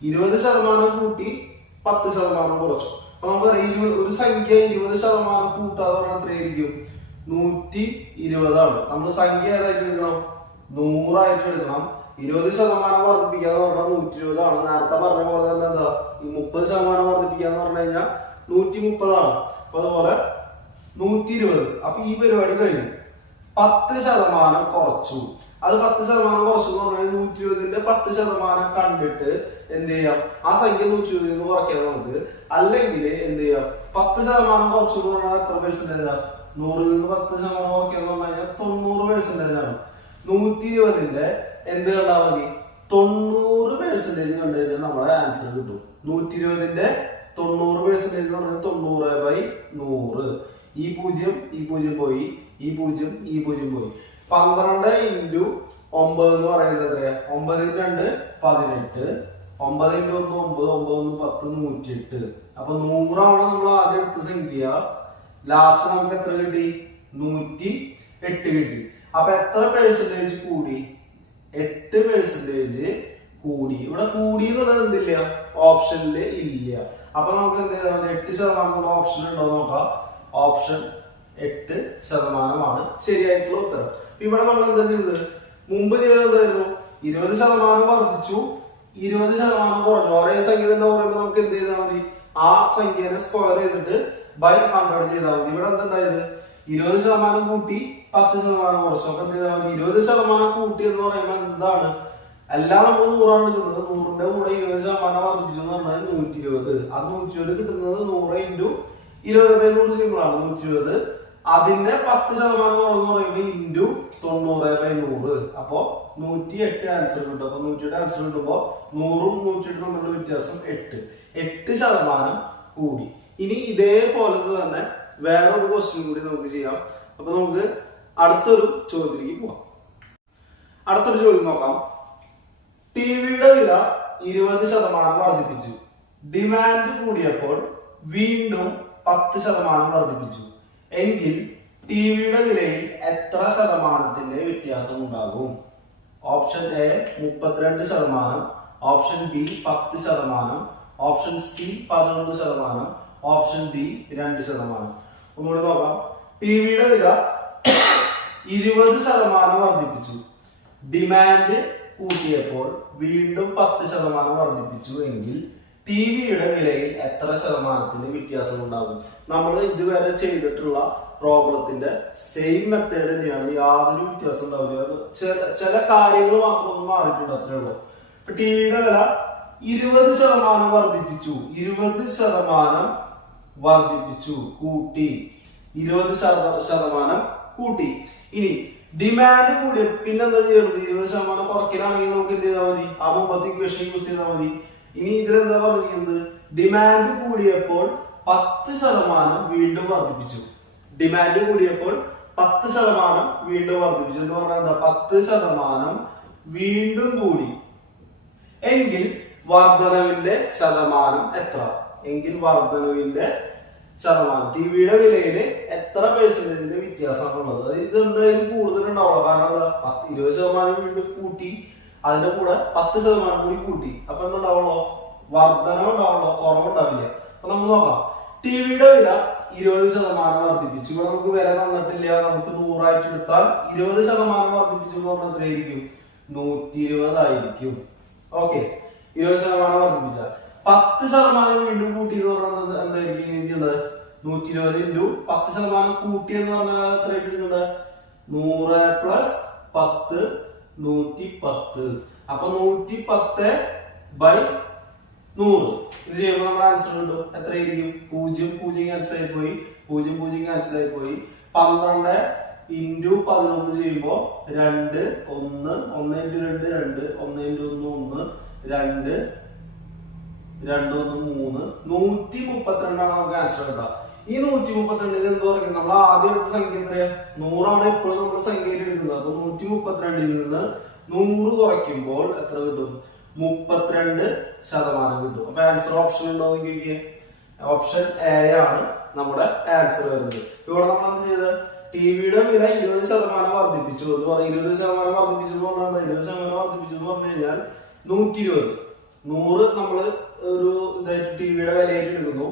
ഇരുപത് ശതമാനം കൂട്ടി പത്ത് ശതമാനം കുറച്ചു. അപ്പൊ നമ്മൾ ഇരുപത് ഒരു സംഖ്യ ഇരുപത് ശതമാനം കൂട്ടാതെ പറഞ്ഞാൽ എത്രയായിരിക്കും? നൂറ്റി ഇരുപതാണ്. നമ്മൾ സംഖ്യ ഏതായിട്ട് എടുക്കണം? നൂറായിട്ട് എടുക്കണം. ഇരുപത് ശതമാനം വർദ്ധിപ്പിക്കാന്ന് പറഞ്ഞാൽ നൂറ്റി ഇരുപതാണ്. നേരത്തെ പറഞ്ഞ പോലെ തന്നെ എന്താ? ഈ മുപ്പത് ശതമാനം വർദ്ധിപ്പിക്കാന്ന് പറഞ്ഞു കഴിഞ്ഞാൽ നൂറ്റി മുപ്പതാണ്. അപ്പൊ അതുപോലെ നൂറ്റി ഇരുപത്. അപ്പൊ ഈ പരിപാടി കഴിഞ്ഞു. പത്ത് ശതമാനം കുറച്ചു. അത് പത്ത് ശതമാനം കുറച്ചു പറഞ്ഞാൽ നൂറ്റി ഇരുപതിന്റെ പത്ത് ശതമാനം കണ്ടിട്ട് എന്ത് ചെയ്യാം? ആ സംഖ്യ നൂറ്റി ഇരുപതിൽ നിന്ന് കുറയ്ക്കാം നമുക്ക്. അല്ലെങ്കിൽ എന്ത് ചെയ്യാം? പത്ത് ശതമാനം കുറച്ചു പറഞ്ഞാൽ എത്ര പെർസെന്റേജ് നൂറിൽ നിന്ന് പത്ത് ശതമാനം കുറയ്ക്കാന്ന് പറഞ്ഞു കഴിഞ്ഞാൽ തൊണ്ണൂറ് പെർസെന്റേജ് ആണ്. നൂറ്റി ഇരുപതിന്റെ എന്ത് കണ്ടാൽ മതി? തൊണ്ണൂറ് പെർസെന്റേജ് കണ്ടു കഴിഞ്ഞാൽ നമ്മുടെ ആൻസർ കിട്ടും. നൂറ്റി ഇരുപതിന്റെ തൊണ്ണൂറ് പെർസെന്റേജ് എന്ന് പറഞ്ഞാൽ തൊണ്ണൂറ് ബൈ നൂറ്. ഈ പൂജ്യം ഈ പൂജ്യം പോയി. ഈ പൂജ്യം ഈ പൂജ്യം പോയി. പന്ത്രണ്ട് ഇന്റു ഒമ്പത് എന്ന് പറയുന്നത് എത്രയാ? ഇന്റു രണ്ട് പതിനെട്ട്. ഒമ്പത് ഇന്റു ഒന്ന് ഒമ്പത് ഒമ്പത് ഒന്ന് പത്ത് നൂറ്റിയെട്ട്. അപ്പൊ നൂറാണ് നമ്മൾ ആദ്യം എടുത്ത സംഖ്യ ലാസ്റ്റ് നമുക്ക് എത്ര കിട്ടി? നൂറ്റി എട്ട് കിട്ടി. അപ്പൊ എത്ര പെർസെന്റേജ് കൂടി? എട്ട് പെർസെന്റേജ് കൂടി. ഇവിടെ കൂടി എന്നുള്ളത് എന്തില്ല ഓപ്ഷനിൽ ഇല്ല. അപ്പൊ നമുക്ക് എന്ത് ചെയ്താൽ മതി? എട്ട് ശതമാനം ഓപ്ഷൻ ഉണ്ടോ നോക്കാം. ഓപ്ഷൻ എട്ട് ശതമാനമാണ് ശരിയായിട്ടുള്ള ഉത്തരം. ഇവിടെ നമ്മൾ എന്താ ചെയ്തത്? മുമ്പ് ചെയ്തത് എന്തായിരുന്നു? ഇരുപത് ശതമാനം വർദ്ധിച്ചു ഇരുപത് ശതമാനം കുറഞ്ഞു. ഒരേ സംഖ്യ തന്നെ പറയുമ്പോൾ നമുക്ക് എന്ത് ചെയ്താൽ മതി? ആ സംഖ്യനെ സ്ക്വയർ ചെയ്തിട്ട് ബൈ ഹൺഡ്രഡ് ചെയ്താൽ മതി. ഇവിടെ എന്തായത് ഇരുപത് ശതമാനം കൂട്ടി പത്ത് ശതമാനം കുറച്ചു. അപ്പൊ എന്ത് ചെയ്താൽ മതി? ഇരുപത് ശതമാനം കൂട്ടി എന്ന് പറയുമ്പോൾ എന്താണ്? എല്ലാം നമ്മൾ നൂറാണ് എടുക്കുന്നത്. നൂറിന്റെ കൂടെ ഇരുപത് ശതമാനം വർദ്ധിപ്പിച്ചു എന്ന് പറഞ്ഞാൽ നൂറ്റി ഇരുപത് ആ നൂറ്റി ഇരുപത് കിട്ടുന്നത് നൂറ് ഇന്റു ഇരുപത് നൂറ് ചെയ്യുമ്പോഴാണ് നൂറ്റി ഇരുപത് അതിന്റെ പത്ത് ശതമാനം എന്ന് പറയുമ്പോൾ ഇന്റു തൊണ്ണൂറ് ബൈ നൂറ്. അപ്പോ നൂറ്റി എട്ട് ആൻസർ കിട്ടും അപ്പൊ നൂറ്റി എട്ട് ആൻസർ കിട്ടുമ്പോ നൂറും നൂറ്റി എട്ടും തമ്മിലുള്ള വ്യത്യാസം എട്ട്. എട്ട് ശതമാനം കൂടി. ഇനി ഇതേപോലെ തന്നെ വേറൊരു ക്വസ്റ്റ്യൻ കൂടി നമുക്ക് ചെയ്യാം. അപ്പൊ നമുക്ക് അടുത്തൊരു ചോദ്യത്തിലേക്ക് പോവാം. അടുത്തൊരു ചോദ്യം നോക്കാം. ടി വിയുടെ വില ഇരുപത് ശതമാനം വർദ്ധിപ്പിച്ചു. ഡിമാൻഡ് കൂടിയപ്പോൾ വീണ്ടും പത്ത് ശതമാനം വർദ്ധിപ്പിച്ചു. എങ്കിൽ ടിവിയുടെ വിലയിൽ എത്ര ശതമാനത്തിന്റെ വ്യത്യാസം ഉണ്ടാകും ഓപ്ഷൻ എ മുപ്പത്തിരണ്ട് ശതമാനം ഓപ്ഷൻ ബി പത്ത് ശതമാനം ഓപ്ഷൻ സി പതിനൊന്ന് ശതമാനം ഓപ്ഷൻ ഡി രണ്ട് ശതമാനം. ഒന്നുകൂടി നോക്കാം. ടി വിയുടെ വില ഇരുപത് ശതമാനം വർദ്ധിപ്പിച്ചു. ഡിമാൻഡ് കൂട്ടിയപ്പോൾ വീണ്ടും പത്ത് ശതമാനം വർദ്ധിപ്പിച്ചു എങ്കിൽ ടി വിയുടെ വിലയിൽ എത്ര ശതമാനത്തിന് വ്യത്യാസം ഉണ്ടാകും നമ്മൾ ഇതുവരെ ചെയ്തിട്ടുള്ള പ്രോബ്ലത്തിന്റെ സെയിം മെത്തേഡ് തന്നെയാണ് യാതൊരു വ്യത്യാസം ഉണ്ടാവില്ല. ചില ചില കാര്യങ്ങൾ മാത്രം മാറിയിട്ടുണ്ട് അത്രേ ഉള്ളൂ. ഇപ്പൊ ടി വിയുടെ വില ഇരുപത് ശതമാനം വർദ്ധിപ്പിച്ചു. ഇരുപത് ശതമാനം വർദ്ധിപ്പിച്ചു കൂട്ടി. ഇരുപത് ശത- ശതമാനം കൂട്ടി. ഇനി ഡിമാൻഡ് കൂടി പിന്നെന്താ ചെയ്യണത് ഇരുപത് ശതമാനം കുറയ്ക്കലാണെങ്കിൽ നമുക്ക് എന്ത് ചെയ്താൽ മതി? ആ മുമ്പത്തെ ഇക്വേഷൻ യൂസ് ചെയ്താൽ മതി. ഇനി ഇതിലെന്താ പറഞ്ഞിരിക്കുന്നത്? ഡിമാൻഡ് കൂടിയപ്പോൾ പത്ത് ശതമാനം വീണ്ടും വർദ്ധിപ്പിച്ചു. ഡിമാൻഡ് കൂടിയപ്പോൾ പത്ത് ശതമാനം വീണ്ടും വർദ്ധിപ്പിച്ചു. എന്ന് പറഞ്ഞാൽ എന്താ? പത്ത് ശതമാനം വീണ്ടും കൂടി. എങ്കിൽ വർധനവിന്റെ ശതമാനം എത്ര? എങ്കിൽ വർധനവിന്റെ ശതമാനം. ടിവിയുടെ വിലയിൽ എത്ര പേഴ്സന്റേജിന്റെ വ്യത്യാസമാണുള്ളത് ഇത് എന്തായാലും കൂടുതൽ ഉണ്ടാവുള്ളൂ കാരണം എന്താ? പത്ത് ഇരുപത് ശതമാനം വീണ്ടും കൂട്ടി. അതിന്റെ കൂടെ പത്ത് ശതമാനം കൂടി കൂട്ടി. അപ്പൊ എന്തുണ്ടാവുള്ളോ? വർധനമുണ്ടാവുള്ളോ കുറവുണ്ടാവില്ല. അപ്പൊ നമുക്ക് നോക്കാം. ടിവിയുടെ വില ഇരുപത് ശതമാനം വർദ്ധിപ്പിച്ചു. ഇവിടെ നമുക്ക് വില തന്നിട്ടില്ല. നമുക്ക് നൂറായിട്ട് എടുത്താൽ ഇരുപത് ശതമാനം വർദ്ധിപ്പിച്ചു എന്ന് പറഞ്ഞാൽ എത്രയായിരിക്കും? നൂറ്റി ഇരുപതായിരിക്കും ഓക്കെ. ഇരുപത് ശതമാനം വർദ്ധിപ്പിച്ചാൽ. പത്ത് ശതമാനം വീണ്ടും കൂട്ടി എന്ന് പറഞ്ഞത് എന്തായിരിക്കും ചെയ്യുന്നത്? നൂറ്റി ഇരുപത് ഇന്റു പത്ത് ശതമാനം കൂട്ടി എന്ന് പറഞ്ഞാൽ എത്ര കിട്ടുന്നുണ്ട് നൂറ് പ്ലസ് പത്ത് നൂറ്റി പത്ത് അപ്പൊ നൂറ്റി പത്ത് ബൈ നൂറ്. ഇത് ചെയ്യുമ്പോൾ നമ്മുടെ ആൻസർ കിട്ടും. എത്രയായിരിക്കും? പൂജ്യം പൂജ്യം ക്യാൻസൽ ആയി പോയി. പൂജ്യം പൂജ്യം ക്യാൻസൽ ആയി പോയി. പന്ത്രണ്ട് ഇന്റു പതിനൊന്ന് ചെയ്യുമ്പോൾ രണ്ട് ഒന്ന് ഒന്ന് ഇന്റു രണ്ട് രണ്ട് ഒന്ന് ഇന്റു ഒന്ന് ഒന്ന് രണ്ട് രണ്ട് ഒന്ന് മൂന്ന്. നൂറ്റി മുപ്പത്തിരണ്ടാണ് നമുക്ക് ആൻസർ കിട്ടുക. ഈ നൂറ്റി മുപ്പത്തിരണ്ടിന് എന്ത് പറയും നമ്മൾ ആദ്യം എടുത്ത സംഖ്യ എത്രയാ? നൂറാണ് എപ്പോഴും നമ്മൾ സംഖ്യയിൽ എടുക്കുന്നത്. അപ്പൊ നൂറ്റി മുപ്പത്തിരണ്ടിൽ നിന്ന് നൂറ് കുറയ്ക്കുമ്പോൾ എത്ര കിട്ടും? മുപ്പത്തിരണ്ട് ശതമാനം കിട്ടും. അപ്പൊ ആൻസർ ഓപ്ഷൻ ഉണ്ടോ എന്ന് ചോദിക്കുക ഓപ്ഷൻ എ ആണ് നമ്മുടെ ആൻസർ വരുന്നത്. ഇവിടെ നമ്മൾ എന്ത് ചെയ്ത്? ടിവിയുടെ വില ഇരുപത് ശതമാനം വർദ്ധിപ്പിച്ചു. എന്ന് പറഞ്ഞാൽ ഇരുപത് ശതമാനം വർദ്ധിപ്പിച്ചു പറഞ്ഞാൽ? ഇരുപത് ശതമാനം വർദ്ധിപ്പിച്ചു എന്ന് പറഞ്ഞു കഴിഞ്ഞാൽ നൂറ്റി ഇരുപത് നൂറ് നമ്മൾ ഒരു ഇതായിട്ട് ടിവിയുടെ വിലയായിട്ട് എടുക്കുന്നു.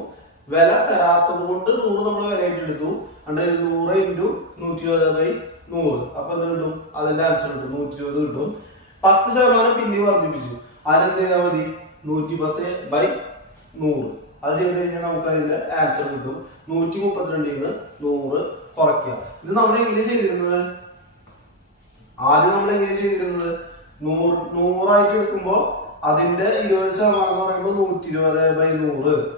വില തരാത്തത് കൊണ്ട് നൂറ് നമ്മൾ വിലയായിട്ട് എടുത്തു അണ്ട് നൂറ് ഇന്റു നൂറ്റി ഇരുപത് ബൈ നൂറ്. അപ്പൊ എന്ത് കിട്ടും? അതിന്റെ ആൻസർ കിട്ടും. നൂറ്റി ഇരുപത് കിട്ടും. പത്ത് ശതമാനം പിന്നെ വർദ്ധിപ്പിച്ചു. അതിനെന്ത് ചെയ്താൽ മതി? നൂറ്റി പത്ത് ബൈ നൂറ്. അത് ചെയ്ത് കഴിഞ്ഞാൽ നമുക്ക് അതിന്റെ ആൻസർ കിട്ടും. നൂറ്റി മുപ്പത്തിരണ്ടിൽ നിന്ന് നൂറ് കുറയ്ക്കുക. ഇത് നമ്മൾ എങ്ങനെ ചെയ്തിരുന്നത്? ആദ്യം നമ്മൾ എങ്ങനെ ചെയ്തിരുന്നത്? നൂറ് നൂറായിട്ട് എടുക്കുമ്പോ അതിന്റെ ഇരുപത് ശതമാനം എന്ന് പറയുമ്പോൾ നൂറ്റി ഇരുപത് ബൈ നൂറ്.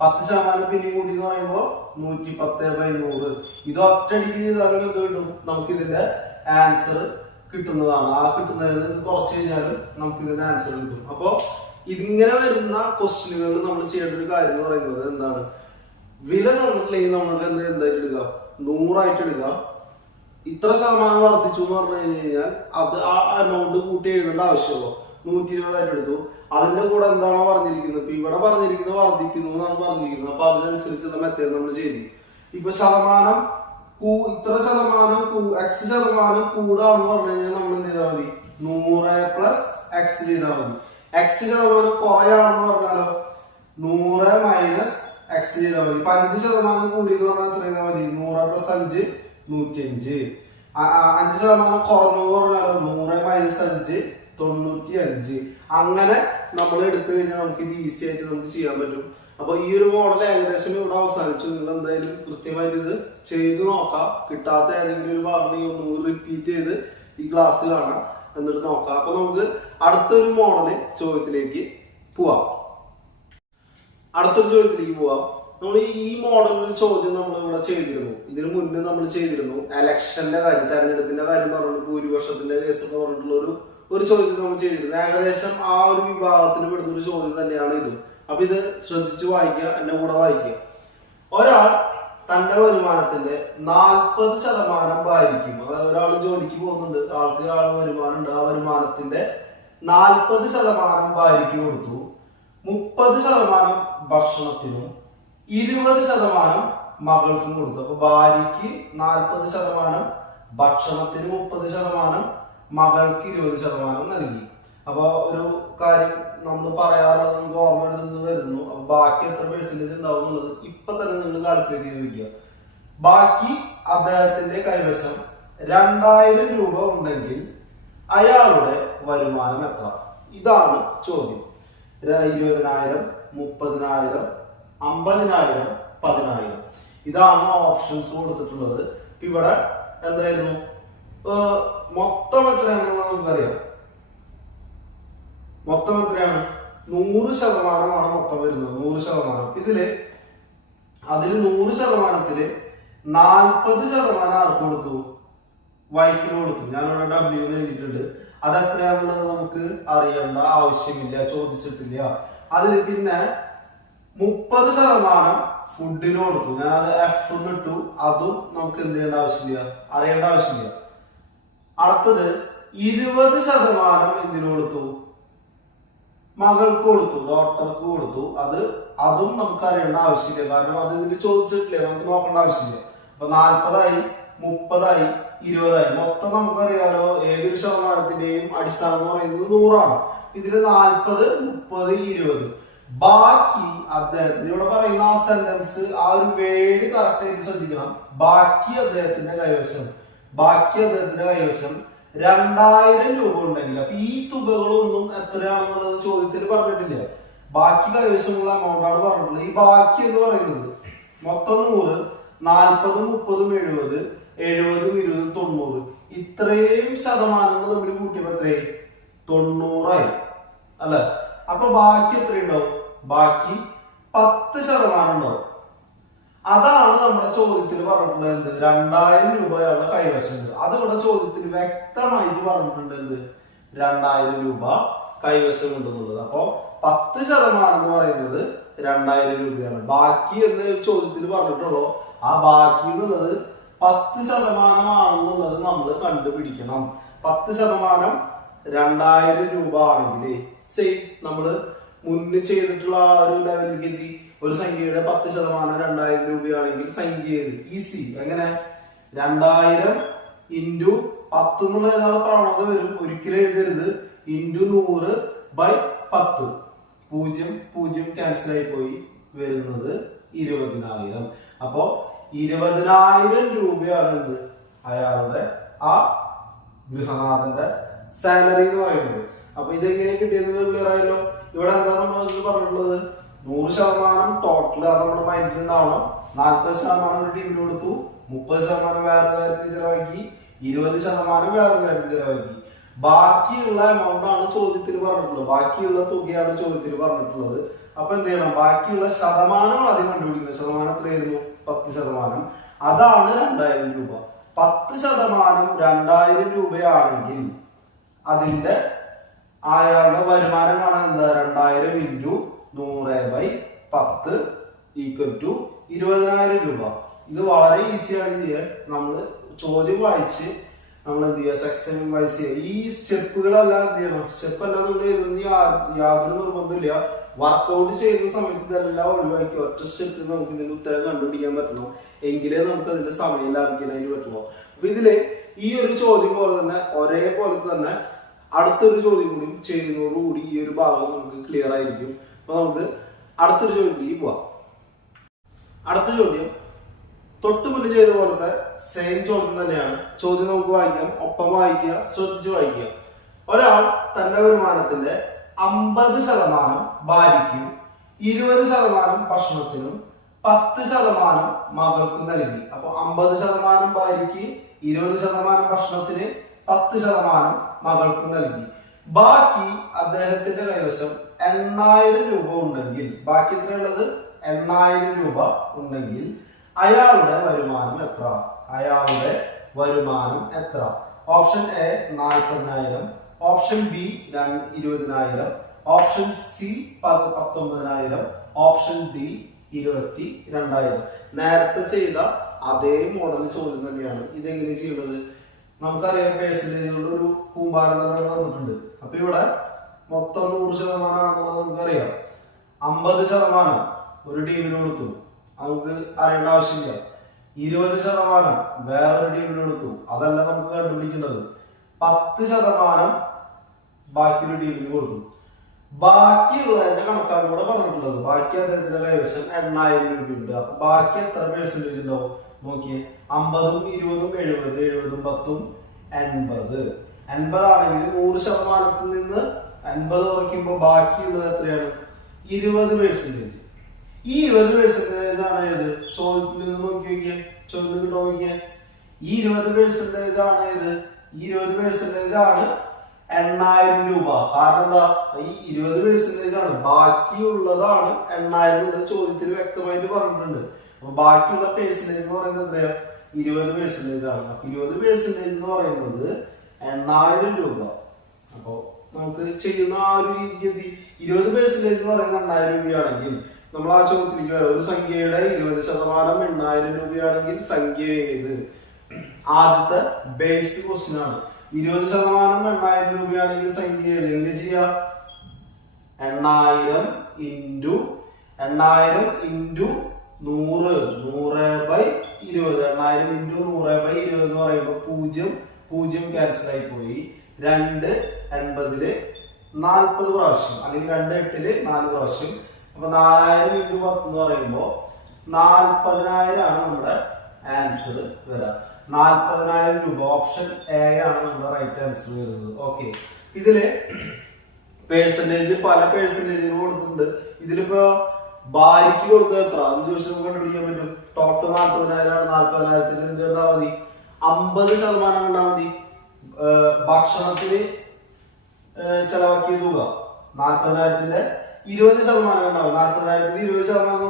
പത്ത് ശതമാനം പിന്നെ കൂടി എന്ന് പറയുമ്പോൾ നൂറ്റി പത്ത് ബൈ നൂറ്. ഇത് ഒറ്റയടിക്ക് ചെയ്താലും എന്ത് കിട്ടും? നമുക്ക് ഇതിന്റെ ആൻസർ കിട്ടുന്നതാണ്. ആ കിട്ടുന്നത് കുറച്ച് കഴിഞ്ഞാലും നമുക്ക് ഇതിന്റെ ആൻസർ കിട്ടും. അപ്പോ ഇതിങ്ങനെ വരുന്ന ക്വസ്റ്റ്യനുകൾ നമ്മൾ ചെയ്യേണ്ട ഒരു കാര്യം എന്ന് പറയുന്നത് എന്താണ്? വില തന്നിട്ടില്ലെങ്കിൽ നമ്മൾക്ക് എന്ത് എന്തായിട്ട് എടുക്കാം. നൂറായിട്ട് എടുക്കാം. ഇത്ര ശതമാനം വർദ്ധിച്ചു എന്ന് പറഞ്ഞു കഴിഞ്ഞു കഴിഞ്ഞാൽ അത് ആ എമൗണ്ട് കൂട്ടി എഴുതേണ്ട ആവശ്യമുള്ളൂ. നൂറ്റി ഇരുപതായിട്ട് എടുത്തു. അതിന്റെ കൂടെ എന്താണോ പറഞ്ഞിരിക്കുന്നത്? ഇപ്പൊ ഇവിടെ പറഞ്ഞിരിക്കുന്നത് വർദ്ധിക്കുന്നു എന്നാണ് പറഞ്ഞിരിക്കുന്നത്. അപ്പൊ അതിനനുസരിച്ചുള്ള മെത്തേഡ് നമ്മൾ ചെയ്തു. ഇപ്പൊ ശതമാനം ഇത്ര ശതമാനം എക്സ് ശതമാനം കൂടാന്ന് പറഞ്ഞു കഴിഞ്ഞാൽ നമ്മൾ എന്ത് ചെയ്താൽ മതി? നൂറ് പ്ലസ് എക്സ് ചെയ്താൽ മതി. എക്സ് ശതമാനം കുറയാണെന്ന് പറഞ്ഞാലോ? നൂറ് മൈനസ് എക്സ് ചെയ്താൽ മതി. ഇപ്പൊ അഞ്ച് ശതമാനം കൂടി എന്ന് പറഞ്ഞാൽ എത്ര ചെയ്താൽ മതി? നൂറ് പ്ലസ് അഞ്ച് നൂറ്റിയഞ്ച്. അഞ്ച് അഞ്ച് ശതമാനം കുറഞ്ഞു പറഞ്ഞാലോ? നൂറ് മൈനസ് അഞ്ച് തൊണ്ണൂറ്റി അഞ്ച് അങ്ങനെ നമ്മൾ എടുത്തു കഴിഞ്ഞാൽ നമുക്ക് ഇത് ഈസി ആയിട്ട് നമുക്ക് ചെയ്യാൻ പറ്റും. അപ്പൊ ഈ ഒരു മോഡൽ ഏകദേശം ഇവിടെ അവസാനിച്ചു. നിങ്ങൾ എന്തായാലും കൃത്യമായിട്ട് ഇത് ചെയ്ത് നോക്കാം. കിട്ടാത്ത ഏതെങ്കിലും ഒരു ഭാഗം ഒന്ന് റിപ്പീറ്റ് ചെയ്ത് ഈ ക്ലാസ് കാണാം. എന്നിട്ട് നോക്കാം. അപ്പൊ നമുക്ക് അടുത്തൊരു മോഡൽ ചോദ്യത്തിലേക്ക് പോവാം. അടുത്തൊരു ചോദ്യത്തിലേക്ക് പോവാം. നമ്മൾ ഈ മോഡലിൽ ചോദ്യം നമ്മൾ ഇവിടെ ചെയ്തിരുന്നു. ഇതിനു മുന്നേ നമ്മൾ ചെയ്തിരുന്നു. എലക്ഷന്റെ കാര്യം തെരഞ്ഞെടുപ്പിന്റെ കാര്യം പറഞ്ഞിട്ട് ഭൂരിപക്ഷത്തിന്റെ കേസ് പറഞ്ഞിട്ടുള്ള ഒരു ഒരു ചോദ്യം നമ്മൾ ചെയ്തിരുന്നത്. ഏകദേശം ആ ഒരു വിഭാഗത്തിന് പെടുന്ന ഒരു ചോദ്യം തന്നെയാണ് ഇത്. അപ്പൊ ഇത് ശ്രദ്ധിച്ചു വായിക്കുക എന്റെ കൂടെ വായിക്കുക. ഒരാൾ തന്റെ വരുമാനത്തിന്റെ നാൽപ്പത് ശതമാനം ഭാരിക്കും. അതായത് ഒരാൾ ജോലിക്ക് പോകുന്നുണ്ട് ആൾക്ക് ആൾ വരുമാനം ഉണ്ട്. ആ വരുമാനത്തിന്റെ നാൽപ്പത് ശതമാനം ഭാര്യയ്ക്ക് കൊടുത്തു. മുപ്പത് ശതമാനം ഭക്ഷണത്തിനും ഇരുപത് ശതമാനം മകൾക്കും കൊടുത്തു. അപ്പൊ ഭാര്യയ്ക്ക് നാൽപ്പത് ശതമാനം ഭക്ഷണത്തിന് മുപ്പത് ശതമാനം മകൾക്ക് ഇരുപത് ശതമാനം നൽകി. അപ്പൊ ഒരു കാര്യം നമ്മൾ പറയാറുള്ളത് നമുക്ക് ഓർമ്മ നിന്ന് വരുന്നു. അപ്പൊ ബാക്കി എത്ര പെർസെന്റേജ് ഉണ്ടാവും എന്നുള്ളത് ഇപ്പൊ തന്നെ നിങ്ങൾ കാൽക്കുലേറ്റ് ചെയ്ത് വയ്ക്കുക ബാക്കി അദ്ദേഹത്തിന്റെ കൈവശം രണ്ടായിരം രൂപ ഉണ്ടെങ്കിൽ അയാളുടെ വരുമാനം എത്ര? ഇതാണ് ചോദ്യം. ഇരുപതിനായിരം മുപ്പതിനായിരം അമ്പതിനായിരം പതിനായിരം. ഇതാണ് ഓപ്ഷൻസ് കൊടുത്തിട്ടുള്ളത്. ഇവിടെ എന്തായിരുന്നു? മൊത്തം എത്രയാണെന്ന് നമുക്കറിയാം. മൊത്തം എത്രയാണ്? നൂറ് ശതമാനമാണ് മൊത്തം വരുന്നത്. നൂറ് ശതമാനം. ഇതിൽ അതിൽ നൂറ് ശതമാനത്തിൽ നാൽപ്പത് ശതമാനം ആർക്ക് കൊടുത്തു? വൈഫിന് കൊടുത്തു. ഞാനിവിടെ ഡബ്ല്യു എന്ന് എഴുതിയിട്ടുണ്ട്. അത് എത്രയാണെന്നുള്ളത് നമുക്ക് അറിയേണ്ട ആവശ്യമില്ല ചോദിച്ചിട്ടില്ല. അതിൽ പിന്നെ മുപ്പത് ശതമാനം ഫുഡിന് കൊടുത്തു. ഞാൻ അത് എഫ് ഇട്ടു. അതും നമുക്ക് എന്ത് ചെയ്യേണ്ട ആവശ്യമില്ല. അറിയേണ്ട ആവശ്യമില്ല. അടുത്തത് ഇരുപത് ശതമാനം എന്തിനു കൊടുത്തു? മകൾക്ക് കൊടുത്തു ഡോക്ടർക്ക് കൊടുത്തു. അത് അതും നമുക്ക് അറിയേണ്ട ആവശ്യമില്ല. കാരണം അത് ഇതിൽ ചോദിച്ചിട്ടില്ല. നമുക്ക് നോക്കേണ്ട ആവശ്യമില്ല. അപ്പൊ നാൽപ്പതായി മുപ്പതായി ഇരുപതായി. മൊത്തം നമുക്കറിയാലോ ഏതൊരു ശതമാനത്തിന്റെയും അടിസ്ഥാനം എന്ന് പറയുന്നത് നൂറാണ്. ഇതിൽ നാൽപ്പത് മുപ്പത് ഇരുപത്. ബാക്കി അദ്ദേഹത്തിന് ഇവിടെ പറയുന്ന ആ സെന്റൻസ് ആ ഒരു വേർഡ് കറക്റ്റ് ആയിട്ട് ശ്രദ്ധിക്കണം. ബാക്കി അദ്ദേഹത്തിന്റെ കൈവശം. ബാക്കി അദ്ദേഹത്തിന്റെ രണ്ടായിരം രൂപ ഉണ്ടെങ്കിൽ അപ്പൊ ഈ തുകകളൊന്നും എത്രയാണെന്നുള്ളത് ചോദ്യത്തിൽ പറഞ്ഞിട്ടില്ല. ബാക്കി കൈവശമുള്ള എമൗണ്ട് ആണ് പറഞ്ഞിട്ടുള്ളത്. ഈ ബാക്കി എന്ന് പറയുന്നത് മൊത്തം നൂറ് നാൽപ്പതും മുപ്പതും എഴുപത് എഴുപതും ഇരുപതും തൊണ്ണൂറ്. ഇത്രയും ശതമാനങ്ങൾ തമ്മിൽ കൂട്ടിയപ്പോ എത്രയായി തൊണ്ണൂറായി. അല്ല? അപ്പൊ ബാക്കി എത്രയുണ്ടാവും? ബാക്കി പത്ത് ശതമാനം ഉണ്ടാവും. അതാണ് നമ്മുടെ ചോദ്യത്തിൽ പറഞ്ഞിട്ടുള്ളത് എന്ത്? രണ്ടായിരം രൂപ അയാളുടെ കൈവശമുണ്ട് അത് ഇവിടെ ചോദ്യത്തിൽ വ്യക്തമായിട്ട് പറഞ്ഞിട്ടുണ്ട് എന്ത്? രണ്ടായിരം രൂപ കൈവശമുണ്ടെന്നുള്ളത് അപ്പോ പത്ത് ശതമാനം എന്ന് പറയുന്നത് രണ്ടായിരം രൂപയാണ്. ബാക്കി എന്ന് ചോദ്യത്തിൽ പറഞ്ഞിട്ടുള്ളൂ. ആ ബാക്കി എന്നുള്ളത് പത്ത് ശതമാനമാണെന്നുള്ളത് നമ്മൾ കണ്ടുപിടിക്കണം. പത്ത് ശതമാനം രണ്ടായിരം രൂപ ആണെങ്കിൽ സെയിം നമ്മൾ മുന്നിൽ ചെയ്തിട്ടുള്ള ആ ഒരു ലെവലിലേക്ക് എത്തി. ഒരു സംഖ്യയുടെ പത്ത് ശതമാനം രണ്ടായിരം രൂപയാണെങ്കിൽ സംഖ്യ ഏത്? ഈസി. എങ്ങനെ? രണ്ടായിരം ഇന്റു പത്ത് എന്നുള്ള ഏതാണ്? പ്രവണത വരും. ഒരിക്കലും എഴുതരുത്. ഇന്റു നൂറ് ബൈ പത്ത്. പൂജ്യം പൂജ്യം ക്യാൻസൽ ആയി പോയി വരുന്നത് ഇരുപതിനായിരം. അപ്പോ ഇരുപതിനായിരം രൂപയാണ് എന്ത്? അയാളുടെ ആ ഗൃഹനാഥന്റെ സാലറി എന്ന് പറയുന്നത്. അപ്പൊ ഇതെങ്ങനെ കിട്ടിയെന്ന് ക്ലിയർ ആയല്ലോ ഇവിടെ എന്താ നമ്മൾ പറഞ്ഞിട്ടുള്ളത്? നൂറ് ശതമാനം ടോട്ടൽ അത് നമ്മുടെ മൈൻഡിൽ ഉണ്ടാവണം. നാൽപ്പത് ശതമാനം ഒരു ടീമിന് കൊടുത്തു. മുപ്പത് ശതമാനം വേറെ കാര്യത്തിന് ചെലവാക്കി. ഇരുപത് ശതമാനം വേറെ കാര്യം ചെലവാക്കി. ബാക്കിയുള്ള എമൗണ്ട് ആണ് ചോദ്യത്തിൽ പറഞ്ഞിട്ടുള്ളത്. ബാക്കിയുള്ള തുകയാണ് ചോദ്യത്തിൽ പറഞ്ഞിട്ടുള്ളത്. അപ്പൊ എന്ത് ചെയ്യണം? ബാക്കിയുള്ള ശതമാനം ആദ്യം കണ്ടുപിടിക്കുന്നത് ശതമാനം എത്രയായിരുന്നു? പത്ത് ശതമാനം. അതാണ് രണ്ടായിരം രൂപ. പത്ത് ശതമാനം രണ്ടായിരം രൂപയാണെങ്കിൽ അതിന്റെ അയാളുടെ വരുമാനമാണ് എന്താ? രണ്ടായിരം ഇന്റു നൂറ് ബൈ പത്ത് ഈക്വൽ ടു ഇരുപതിനായിരം രൂപ. ഇത് വളരെ ഈസിയാണ് ചെയ്യാൻ. നമ്മൾ ചോദ്യം വായിച്ച് നമ്മൾ എന്ത് ചെയ്യുക സെക്ഷൻ വൈസ് ചെയ്യുക ഈ സ്റ്റെപ്പുകളെല്ലാം എന്ത് ചെയ്യണം? സ്റ്റെപ്പ് എല്ലാം നമ്മൾ യാതൊരു നിർബന്ധമില്ല വർക്കൗട്ട് ചെയ്യുന്ന സമയത്ത് ഇതെല്ലാം ഒഴിവാക്കി ഒറ്റ സ്റ്റെപ്പിൽ നമുക്ക് ഇതിന്റെ ഉത്തരം കണ്ടുപിടിക്കാൻ പറ്റണം. എങ്കിലേ നമുക്ക് അതിന്റെ സമയം ലാഭിക്കാനായിട്ട് പറ്റുള്ളൂ അപ്പൊ ഇതിൽ ഈ ഒരു ചോദ്യം പോലെ തന്നെ ഒരേപോലെ തന്നെ അടുത്തൊരു ചോദ്യം കൂടി ചെയ്യുന്നതോടുകൂടി ഈ ഒരു ഭാഗം നമുക്ക് ക്ലിയർ ആയിരിക്കും. അപ്പൊ നമുക്ക് അടുത്തൊരു ചോദ്യത്തിലേക്ക് പോവാം. അടുത്ത ചോദ്യം തൊട്ട് മുന്നേ ചെയ്ത പോലത്തെ സെയിം ചോദ്യം തന്നെയാണ്. ചോദ്യം നമുക്ക് വായിക്കാം ഒപ്പം വായിക്കുക ശ്രദ്ധിച്ച് വായിക്കുക. ഒരാൾ തന്റെ വരുമാനത്തിന്റെ അമ്പത് ശതമാനം ഭാര്യയ്ക്കും ഇരുപത് ശതമാനം ഭക്ഷണത്തിനും പത്ത് ശതമാനം മകൾക്കും നൽകി. അപ്പൊ അമ്പത് ശതമാനം ഭാര്യയ്ക്ക് ഇരുപത് ശതമാനം ഭക്ഷണത്തിന് പത്ത് ശതമാനം മകൾക്കും നൽകി. ബാക്കി അദ്ദേഹത്തിന്റെ കൈവശം എണ്ണായിരം രൂപ ഉണ്ടെങ്കിൽ ബാക്കി എത്രയുള്ളത് എണ്ണായിരം രൂപ ഉണ്ടെങ്കിൽ അയാളുടെ വരുമാനം എത്ര? അയാളുടെ വരുമാനം എത്ര? ഓപ്ഷൻ എ നാൽപ്പതിനായിരം ഓപ്ഷൻ ബി ഇരുപതിനായിരം ഓപ്ഷൻ സി പത്തൊമ്പതിനായിരം ഓപ്ഷൻ ഡി ഇരുപത്തി രണ്ടായിരം നേരത്തെ ചെയ്ത അതേ മോഡൽ ചോദ്യം തന്നെയാണ്. ഇതെങ്ങനെ ചെയ്യുന്നത് നമുക്കറിയാം പേഴ്സന്റേജുകളുടെ ഒരു കൂമ്പാരം തന്നെ തന്നിട്ടുണ്ട് അപ്പൊ ഇവിടെ മൊത്തം നൂറ് ശതമാനമാണെന്നുള്ളത് നമുക്കറിയാം. അമ്പത് ശതമാനം ഒരു ടീമിന് കൊടുത്തു. നമുക്ക് അറിയേണ്ട ആവശ്യമില്ല. ഇരുപത് ശതമാനം വേറൊരു ടീമിന് കൊടുത്തു. അതല്ല നമുക്ക് കണ്ടുപിടിക്കേണ്ടത്. പത്ത് ശതമാനം ബാക്കിയൊരു ടീമിന് കൊടുത്തു. ബാക്കിയുള്ളതിന്റെ കണക്കാണ് ഇവിടെ പറഞ്ഞിട്ടുള്ളത്. ബാക്കി അദ്ദേഹത്തിന്റെ കൈവശം എണ്ണായിരം രൂപയുണ്ട്. അപ്പൊ ബാക്കി എത്ര പേഴ്സന്റേജ് ഉണ്ടാവും? നോക്കിയേ. അമ്പതും ഇരുപതും എഴുപത് എഴുപതും പത്തും എൺപത്. എൺപതാണെങ്കിൽ നൂറ് ശതമാനത്തിൽ നിന്ന് എൺപത് കുറയ്ക്കുമ്പോൾ ബാക്കിയുള്ളത് എത്രയാണ്? ഇരുപത് പേഴ്സന്റേജ് ഈ ഇരുപത് പേഴ്സന്റേജ് ആണ് ഏത്? ചോദ്യത്തിൽ നിന്ന് നോക്കി നോക്കിയേ. ചോദ്യത്തിൽ കിട്ടോ നോക്കിയേ? ഈ ഇരുപത് പേഴ്സന്റേജ് ആണ് ഏത്? ഈ ഇരുപത് പേഴ്സന്റേജ് ആണ് എണ്ണായിരം രൂപ. കാരണം എന്താ? ഈ ഇരുപത് പേഴ്സന്റേജ് ആണ്. ബാക്കിയുള്ളതാണ് എണ്ണായിരം രൂപ ചോദ്യത്തിൽ വ്യക്തമായിട്ട് പറഞ്ഞിട്ടുണ്ട്. അപ്പൊ ബാക്കിയുള്ള പേഴ്സന്റേജ് എന്ന് പറയുന്നത് എത്രയാ? ഇരുപത് പേഴ്സന്റേജ് ആണ്. അപ്പൊ ഇരുപത് പേഴ്സന്റേജ് എന്ന് പറയുന്നത് എണ്ണായിരം രൂപ. അപ്പോ നമുക്ക് ചെയ്യുന്ന ആ ഒരു രീതിക്ക്? ഇരുപത് പേഴ്സന്റേജ് എന്ന് പറയുന്നത് രണ്ടായിരം രൂപയാണെങ്കിൽ നമ്മൾ ആ ചോദ്യത്തിലേക്ക് വരാം. ഒരു സംഖ്യയുടെ ഇരുപത് ശതമാനം എണ്ണായിരം രൂപയാണെങ്കിൽ സംഖ്യ ഏത്? ആദ്യത്തെ ബേസ് ക്വസ്റ്റ്യൻ ആണ്. ഇരുപത് ശതമാനം എണ്ണായിരം രൂപയാണെങ്കിൽ സംഖ്യ ഏത്? എങ്ങനെ ചെയ്യാം? എണ്ണായിരം ഇന്റു എണ്ണായിരം ഇന്റു നൂറ്. നൂറ് ബൈ ഇരുപത്. എണ്ണായിരം ഇന്റു നൂറ് ബൈ ഇരുപത് എന്ന് പറയുമ്പോൾ പൂജ്യം. പൂജ്യം ക്യാൻസൽ ആയി പോയി. രണ്ട് എൺപതിൽ നാൽപ്പത് പ്രാവശ്യം അല്ലെങ്കിൽ രണ്ട് എട്ടിൽ നാല് പ്രാവശ്യം. അപ്പൊ നാലായിരം ഇന്റു പത്ത് എന്ന് പറയുമ്പോൾ നാൽപ്പതിനായിരം ആണ് നമ്മുടെ ആൻസർ വരാം. നാൽപ്പതിനായിരം രൂപ ഓപ്ഷൻ എ ആണ് നമ്മുടെ റൈറ്റ് ആൻസർ വരുന്നത്. ഓക്കെ ഇതിൽ പേഴ്സന്റേജ് പല പേഴ്സന്റേജിന് കൊടുത്തിട്ടുണ്ട്. ഇതിലിപ്പോ ഭാര്യക്ക് കൊടുത്തത് എത്ര? അഞ്ച് വർഷം നമുക്ക് കണ്ടുപിടിക്കാൻ പറ്റും. ടോട്ടൽ നാൽപ്പതിനായിരം ആണ് നാൽപ്പതിനായിരത്തിന് എന്ത് കണ്ടാൽ മതി? അമ്പത് ശതമാനം കണ്ടാൽ മതി. ഭക്ഷണത്തിന് ചെലവാക്കിയ തുക. നാൽപ്പതിനായിരത്തിന്റെ ഇരുപത് ശതമാനം ഉണ്ടാവും. നാൽപ്പതിനായിരത്തിന് ഇരുപത് ശതമാനം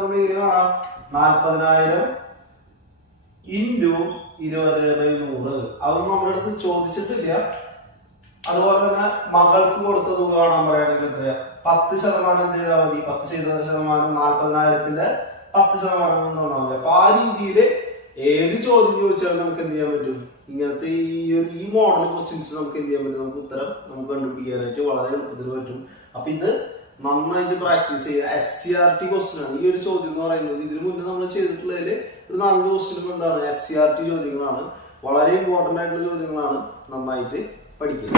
കാണാം? നാൽപ്പതിനായിരം ഇന്റു ഇരുപത് ബൈ നൂറ്. അതൊന്നും നമ്മുടെ അടുത്ത് ചോദിച്ചിട്ടില്ല. അതുപോലെ തന്നെ മകൾക്ക് കൊടുത്ത തുക കാണാൻ പറയുകയാണെങ്കിൽ എത്രയാ? പത്ത് ശതമാനം എന്ത് ചെയ്താൽ മതി? പത്ത് ചെയ്ത ശതമാനം നാൽപ്പതിനായിരത്തിന്റെ പത്ത് ശതമാനം കൊണ്ട് വന്നാൽ മതി. അപ്പൊ ആ രീതിയിൽ ഏത് ചോദ്യം ചോദിച്ചാലും നമുക്ക് എന്ത് ചെയ്യാൻ പറ്റും? ഇങ്ങനത്തെ ഈ ഒരു ഈ മോഡൽ ക്വസ്റ്റ്യൻസ് നമുക്ക് എന്ത് ചെയ്യാൻ പറ്റും? നമുക്ക് ഉത്തരം നമുക്ക് കണ്ടുപിടിക്കാനായിട്ട് വളരെ എളുപ്പത്തിൽ പറ്റും. അപ്പൊ ഇത് നന്നായിട്ട് പ്രാക്ടീസ് ചെയ്യുക. S C R T question ആണ്. ഈ ഒരു ചോദ്യം എന്ന് പറയുന്നത് ഇതിനു മുന്നേ നമ്മൾ ചെയ്തിട്ടുള്ളതിൽ ഒരു നാല് ക്വസ്റ്റ്യൻ എന്താണ്? എസ് സി ആർ ടി ചോദ്യങ്ങളാണ്. വളരെ ഇമ്പോർട്ടന്റ് ആയിട്ടുള്ള ചോദ്യങ്ങളാണ് നന്നായിട്ട് പഠിക്കുക.